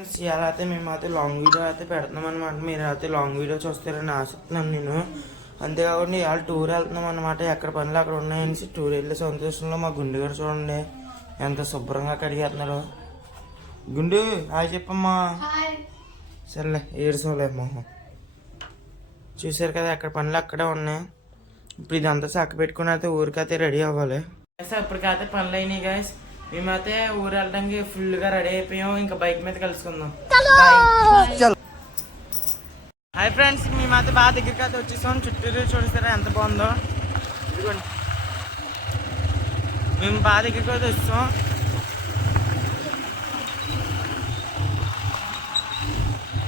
Friends ఇలా అయితే మేమైతే లాంగ్ వీడియో అయితే పెడుతున్నాం అనమాట. మీరు అయితే లాంగ్ వీడియో చూస్తారని ఆశిస్తున్నాను నేను. అంతేకాకుండా ఇవాళ టూర్ వెళ్తున్నాం అనమాట. ఎక్కడ పనులు అక్కడ ఉన్నాయని టూర్ వెళ్ళే సంతోషంలో మా గుండు గారు చూడండి ఎంత శుభ్రంగా కడిగేస్తున్నాడు. గుండు హాయ్ చెప్పమ్మా. సర్లే ఏడుసోలే మొహం. చూసారు కదా ఎక్కడ పనులు అక్కడే ఉన్నాయి. ఇప్పుడు ఇదంతా చక్క పెట్టుకుని అయితే ఊరికైతే రెడీ అవ్వాలి. ఇప్పటికైతే పనులు అయినాయి గైస్. మేమైతే ఊరు వెళ్ళడానికి ఫుల్గా రెడీ అయిపోయాం. ఇంకా బైక్ మీద కలుసుకుందాం. హాయ్ ఫ్రెండ్స్, మేమైతే బాగా దగ్గరికి అయితే వచ్చేసాం. చుట్టూరు చూస్తారా ఎంత బాగుందో. ఇదిగోండి మేము బాగా దగ్గరికి అయితే వచ్చాం.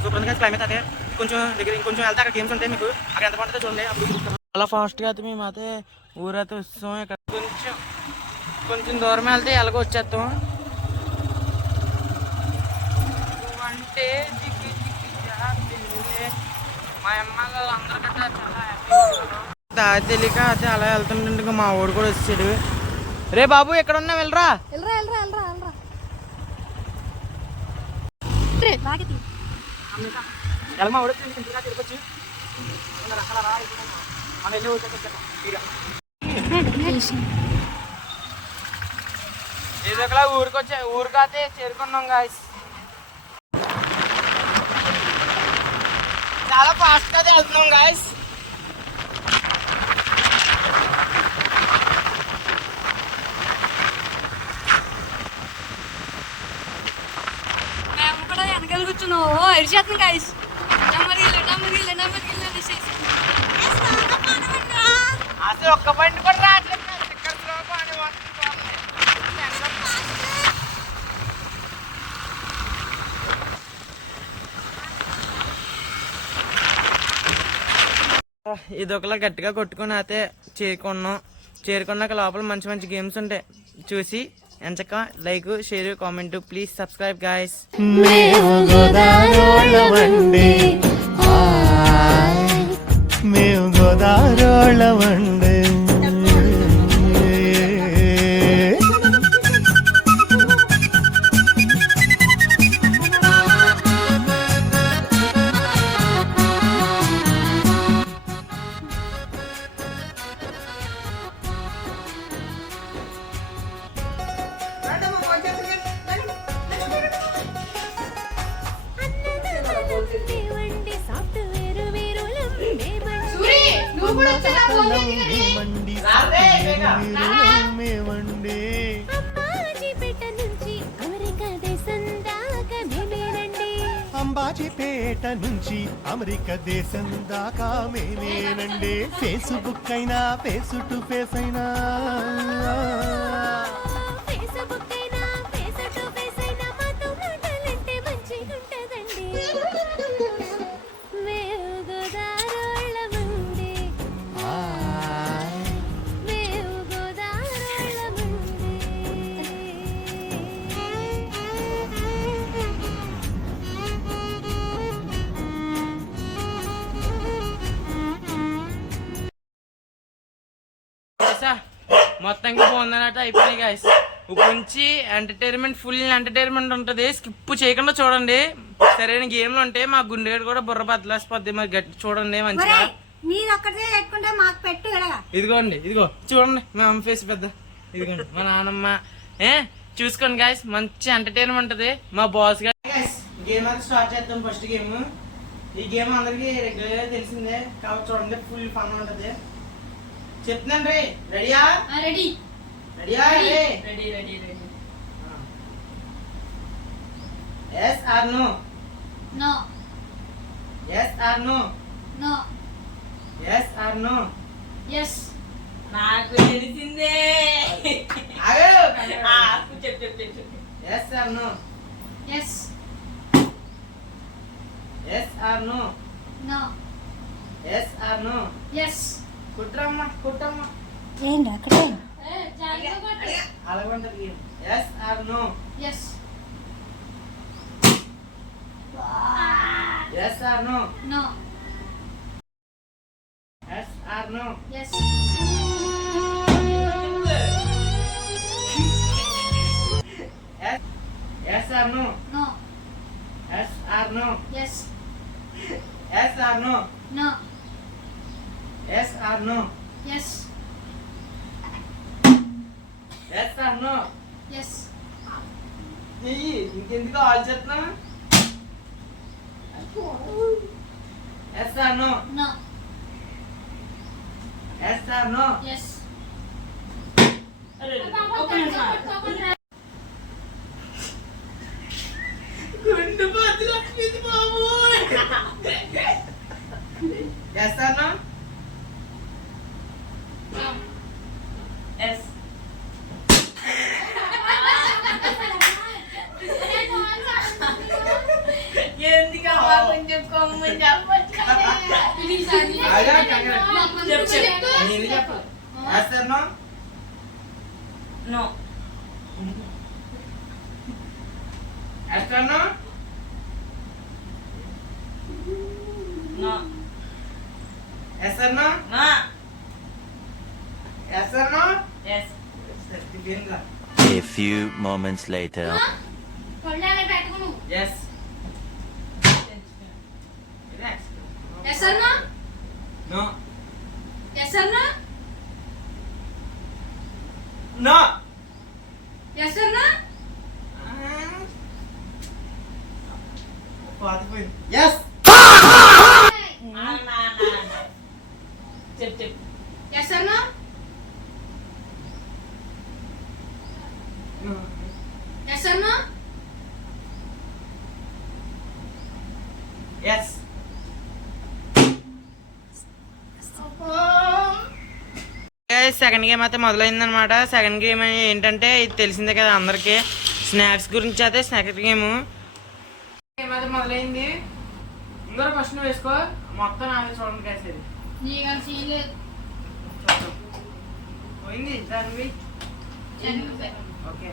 సూపర్ గా క్లైమేట్ అయితే కొంచెం దగ్గర ఇంకొంచెం వెళ్తే అక్కడ గేమ్స్ ఉంటాయి. మీకు అక్కడ ఎంత బాగుంటుందో చూడండి. అప్పుడు చాలా ఫాస్ట్గా అయితే మేమైతే ఊరైతే వస్తాం. ఇక్కడ కొంచెం దూరం వెళ్తే ఎలాగో వచ్చేస్తాం. అంటే మా అమ్మ అందరికంటే చాలా హ్యాపీ. దారి తెలియక అయితే అలా వెళ్తుంటే మా ఊడు కూడా వచ్చాడు. రే బాబు ఎక్కడ ఉన్నా వెళ్ళరా. మా ఊడు తిరగచ్చు. ఏదో ఒకలా ఊరికైతే చేరుకున్నాం గాయస్. చాలా ఫాస్ట్ గా వెళ్తున్నాం గాయస్. మేము కూడా వెనకాల కూర్చున్నాం. ఎడిచేస్తున్నాం గాయస్. అసలు ఒక్క బండి కూడా రావట్లేదు. ఇది ఒకలా గట్టిగా కొట్టుకుని అయితే చేరుకున్నాక లోపల మంచి మంచి గేమ్స్ ఉంటాయి. చూసి ఎంచక like share comment please subscribe guys. మేము గోదారోళ్ళమండి. అంబాజీపేట నుంచి అమెరికా దేశం దాకా మేమేనండి. ఫేస్బుక్ అయినా ఫేస్ టు ఫేస్ అయినా మొత్తంగా పోందనట్టు అయిపోయినాయి గాయస్. ఇప్పుడు నుంచి ఫుల్ ఎంటర్టైన్మెంట్ ఉంటుంది. స్కిప్ చేయకుండా చూడండి. సరైన గేమ్లు ఉంటాయి. మా గుండెగడు కూడా బుర్ర బద్దలేసిపోద్ది. మరి గట్టి చూడండి మంచిగా. ఇదిగోండి ఇదిగో చూడండి మా అమ్మ ఫేస్ పెద్ద. ఇదిగోండి మా నాన్నమ్మ. చూసుకోండి గాయస్, మంచి ఎంటర్టైన్మెంట్ ఉంటది. మా బాస్ గాయస్ గేమ్ అయితే స్టార్ట్ చేద్దాం. First game. ఈ గేమ్ అందరికి రెగ్యులర్ గా తెలిసిందే కాబట్టి చూడండి ఫుల్ ఫన్ ఉంటది. చెప్తున్నాను రే. రెడీయా? రెడీ. రెడీయా? Ready. yes or no? No. yes or no? No. yes or no? Yes. నాకు తెలిసిందే. చెప్పు. yes or no? Yes. yes or no? No. yes or no? Yes. కుట్రమ్మా. ఏంటి అక్కడే అలాగంటది. yes or no? Yes. yes or no? No. yes or no? Yes. yes or no? No. No Yes. Yes or no No. Yes or no Yes. Yes or no Yes. ఇంకెందుకు ఆలోచిస్తున్నా yes or no No. Yes or no Yes. అరే, ఒక్క నిమిషం. గుండు బద్దు Lakshmi Babu yes or no No. Yes. ఎందుకమ్మా కొంచెం కొమ్మని చెప్పొచ్చు కదా. Please, Adi. అలా కంగారు. చెప్పు. నేను చెప్పాలి yes or no no. Yes or no no. Yes or no నా. Yes or no yes. A few moments later. కొల్లాలే పెట్టుకును. Yes Yes or no? No Yes or no? No Yes or no? పాతిపోయింది yes నా. చెప్పు. Yes or no? Yes or no? Yes second game అయితే మొదలైందనమాట. Second game ఏంటంటే ఇది తెలిసిందే కదా అందరికి, స్నాక్స్ గురించి అయితే స్నాక్స్ గేమ్ అయితే మొదలైంది. ఇంకో ఫస్ట్ నువ్వు వేసుకో, మొత్తం నాది చూడండి కాసేది నీకు అంత సీన్ లేదు. పోయింది దాని చదివితే. ఓకే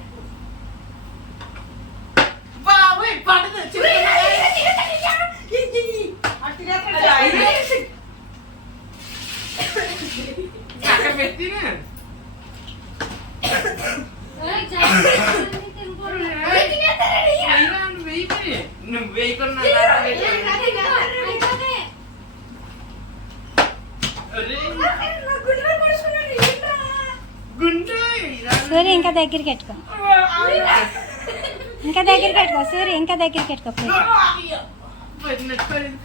బాబోయ్ పడదు అక్కడ పెట్టి నువ్వు వేయకున్నా గుండు సూర్య ఇంకా దగ్గరికి పెట్టుకో, ఇంకా దగ్గరికి పెట్టుకో సూర్య, ఇంకా దగ్గరికి పెట్టుకో ప్లీజ్.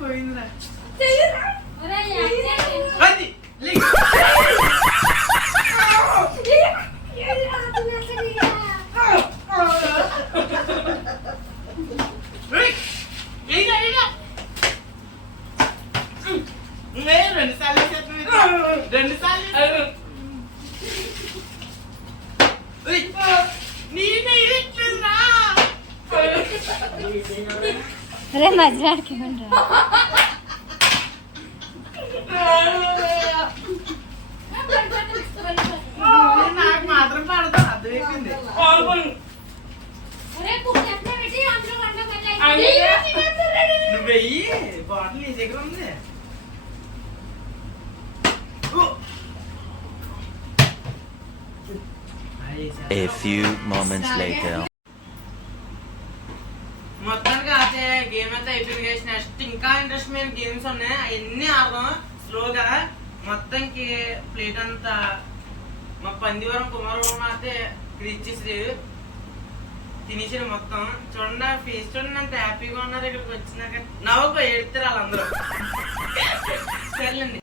పోయిందిరా ఒరేయ్, యాక్సిడెంట్. అది రెండు సార్లు రెండు సార్లు రే మధ్యలోకి ఉండరా. నాకు మాత్రం పడతా అర్థమైపోయింది. ఒరేయ్, కుక్క ఎక్కడ పెట్టి అందులో వంట మళ్ళీ నువ్వు వెయ్యి బాటిల్ నీ దగ్గర ఉంది. A few moments later. మొత్తానికి అయితే గేమ్ అయితే అయిపోయింది గైస్. నెక్స్ట్ ఇంకా ఇంట్రెస్ట్మైన గేమ్స్ ఉన్నాయి, అవన్నీ ఆడదాం స్లోగా. మొత్తానికి ప్లేట్ అంతా మా పందివరం కుమారవరం అయితే ఇచ్చేసి తినేసారు మొత్తం. చూడండి ఫేస్ చూడండి, అంత హ్యాపీగా ఉన్నారు. ఇక్కడికి వచ్చినాక నవ్వుకో, ఏడుతారు వాళ్ళందరూ. సర్లేండి.